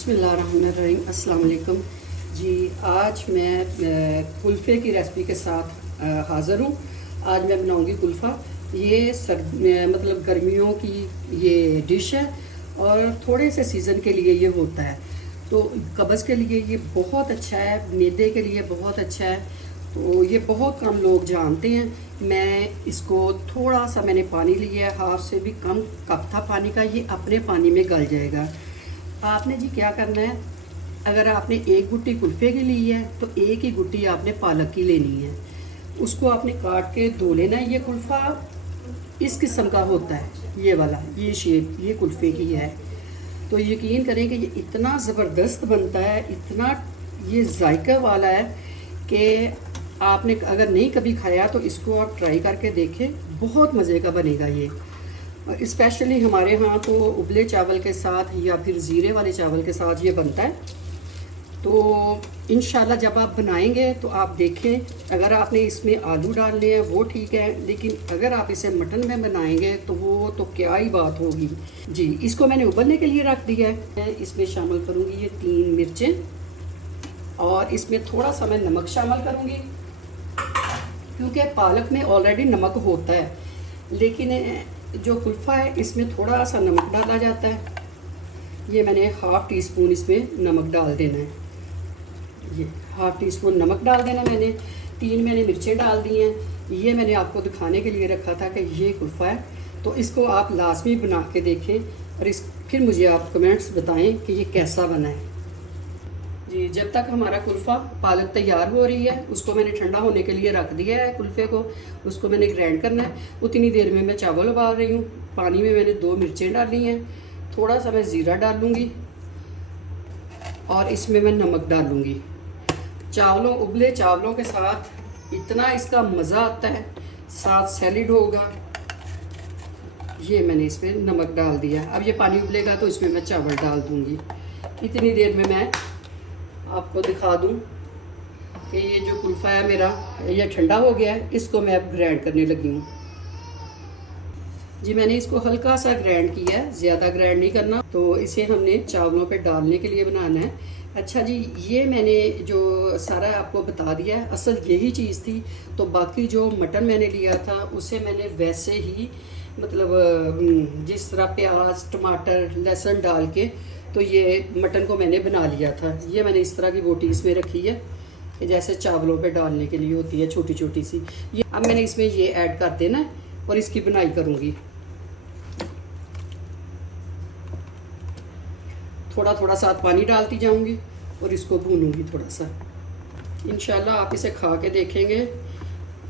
बिस्मिल्लाहिर्रहमानिर्रहीम। अस्सलाम वालेकुम जी। आज मैं कुल्फ़े की रेसिपी के साथ हाज़िर हूँ। आज मैं बनाऊँगी कुल्फ़ा। ये मतलब गर्मियों की ये डिश है और थोड़े से सीज़न के लिए ये होता है। तो कब्ज़ के लिए ये बहुत अच्छा है, मैदे के लिए बहुत अच्छा है। तो ये बहुत कम लोग जानते हैं। मैं इसको थोड़ा सा मैंने पानी लिया है, हाफ से भी कम कप था पानी का। ये अपने पानी में गल जाएगा। आपने जी क्या करना है, अगर आपने एक गुट्टी कुल्फ़े की ली है तो एक ही गुट्टी आपने पालक की लेनी है। उसको आपने काट के धो लेना है। ये कुल्फ़ा इस किस्म का होता है, ये वाला, ये शेप ये कुल्फ़े की है। तो यकीन करें कि ये इतना ज़बरदस्त बनता है, इतना ये जायका वाला है कि आपने अगर नहीं कभी खाया तो इसको आप ट्राई करके देखें। बहुत मज़े का बनेगा ये। स्पेशली हमारे यहाँ तो उबले चावल के साथ या फिर ज़ीरे वाले चावल के साथ ये बनता है। तो इंशाल्लाह जब आप बनाएंगे तो आप देखें, अगर आपने इसमें आलू डालने हैं वो ठीक है, लेकिन अगर आप इसे मटन में बनाएंगे तो वो तो क्या ही बात होगी जी। इसको मैंने उबलने के लिए रख दिया है। मैं इसमें शामिल करूँगी ये 3 मिर्चें और इसमें थोड़ा सा मैं नमक शामिल करूँगी, क्योंकि पालक में ऑलरेडी नमक होता है, लेकिन जो कुल्फ़ा है इसमें थोड़ा सा नमक डाला जाता है। ये मैंने हाफ़ टी स्पून इसमें नमक डाल देना है। ये हाफ़ टी स्पून नमक डाल देना मैंने। 3 मैंने मिर्चें डाल दी हैं। ये मैंने आपको दिखाने के लिए रखा था कि ये कुल्फ़ा है, तो इसको आप लाजमी बना के देखें और फिर मुझे आप कमेंट्स बताएं कि ये कैसा बना है जी। जब तक हमारा कुल्फ़ा पालक तैयार हो रही है, उसको मैंने ठंडा होने के लिए रख दिया है कुल्फ़े को। उसको मैंने ग्राइंड करना है। उतनी देर में मैं चावल उबाल रही हूँ। पानी में मैंने 2 मिर्चें डाली हैं, थोड़ा सा मैं ज़ीरा डालूँगी और इसमें मैं नमक डालूँगी। उबले चावलों के साथ इतना इसका मज़ा आता है, साथ सैलेड होगा। ये मैंने इसमें नमक डाल दिया। अब ये पानी उबलेगा तो इसमें मैं चावल डाल दूँगी। इतनी देर में मैं आपको दिखा दूं कि ये जो कुल्फ़ा है मेरा, ये ठंडा हो गया है। इसको मैं अब ग्राइंड करने लगी हूँ जी। मैंने इसको हल्का सा ग्राइंड किया है, ज़्यादा ग्राइंड नहीं करना। तो इसे हमने चावलों पे डालने के लिए बनाना है। अच्छा जी, ये मैंने जो सारा आपको बता दिया है, असल यही चीज़ थी। तो बाकी जो मटन मैंने लिया था उसे मैंने वैसे ही, मतलब जिस तरह प्याज टमाटर लहसुन डाल के, तो ये मटन को मैंने बना लिया था। ये मैंने इस तरह की बोटी इसमें रखी है कि जैसे चावलों पे डालने के लिए होती है, छोटी छोटी सी। ये अब मैंने इसमें ये ऐड कर देना और इसकी बुनाई करूँगी। थोड़ा थोड़ा साथ पानी डालती जाऊँगी और इसको भूनूँगी थोड़ा सा। इंशाल्लाह आप इसे खा के देखेंगे।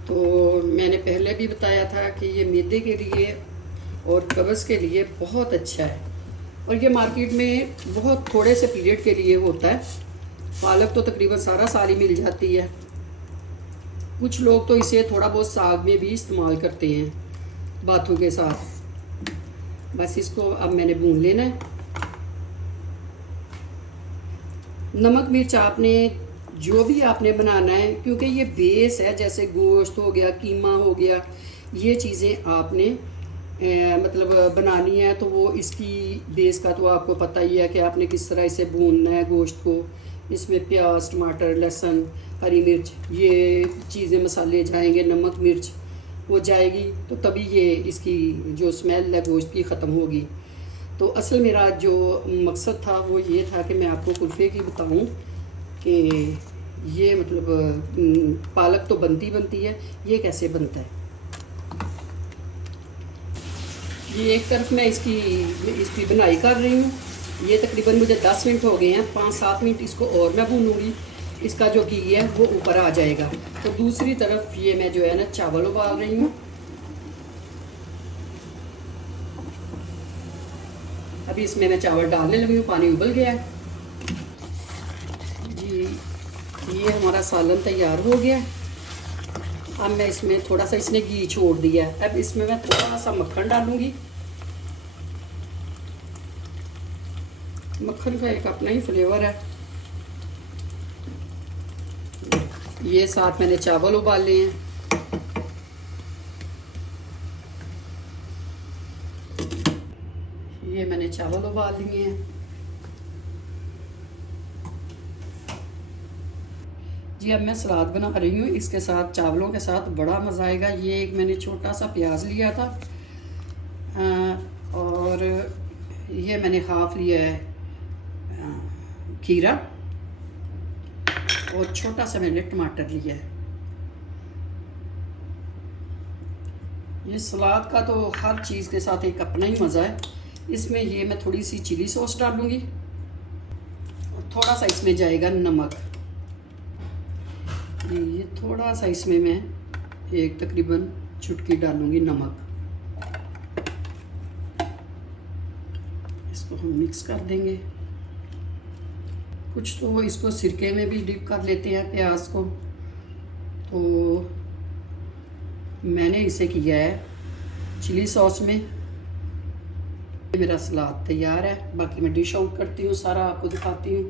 तो मैंने पहले भी बताया था कि ये मैदे के लिए और कब्ज़ के लिए बहुत अच्छा है, और ये मार्केट में बहुत थोड़े से पीरियड के लिए होता है। पालक तो तकरीबन सारा साल ही मिल जाती है। कुछ लोग तो इसे थोड़ा बहुत साग में भी इस्तेमाल करते हैं, बाथू के साथ। बस इसको अब मैंने भून लेना है। नमक मिर्च आपने जो भी आपने बनाना है, क्योंकि ये बेस है, जैसे गोश्त हो गया, कीमा हो गया, ये चीज़ें आपने मतलब बनानी है। तो वो इसकी बेस का तो आपको पता ही है कि आपने किस तरह इसे भूनना है गोश्त को। इसमें प्याज टमाटर लहसुन हरी मिर्च ये चीज़ें मसाले जाएंगे, नमक मिर्च वो जाएगी, तो तभी ये इसकी जो स्मेल है गोश्त की ख़त्म होगी। तो असल मेरा जो मकसद था वो ये था कि मैं आपको कुल्फ़े की बताऊं कि ये मतलब पालक तो बनती है, ये कैसे बनता है। ये एक तरफ मैं इसकी बुनाई कर रही हूँ। ये तकरीबन मुझे 10 मिनट हो गए हैं। 5-7 मिनट इसको और मैं भूनूँगी। इसका जो घी है वो ऊपर आ जाएगा। तो दूसरी तरफ ये मैं जो है ना चावल उबाल रही हूँ। अभी इसमें मैं चावल डालने लगी हूँ। पानी उबल गया है जी। ये हमारा सालन तैयार हो गया। अब मैं इसमें थोड़ा सा, इसने घी छोड़ दिया है, अब इसमें मैं थोड़ा सा मक्खन डालूंगी। मक्खन का एक अपना ही फ्लेवर है। ये साथ मैंने चावल उबाले हैं। ये मैंने चावल उबाल लिए हैं। जी अब मैं सलाद बना रही हूँ, इसके साथ चावलों के साथ बड़ा मज़ा आएगा। ये एक मैंने छोटा सा प्याज लिया था और ये मैंने हाफ लिया है खीरा और छोटा सा मैंने टमाटर लिया है। ये सलाद का तो हर चीज़ के साथ एक अपना ही मज़ा है। इसमें ये मैं थोड़ी सी चिली सॉस डालूँगी और थोड़ा सा इसमें जाएगा नमक। ये थोड़ा सा इसमें मैं एक तकरीबन चुटकी डालूँगी नमक। इसको हम मिक्स कर देंगे। कुछ तो इसको सिरके में भी डिप कर लेते हैं प्याज को, तो मैंने इसे किया है चिली सॉस में। मेरा सलाद तैयार है, बाकी मैं डिश आउट करती हूँ, सारा आपको दिखाती हूँ।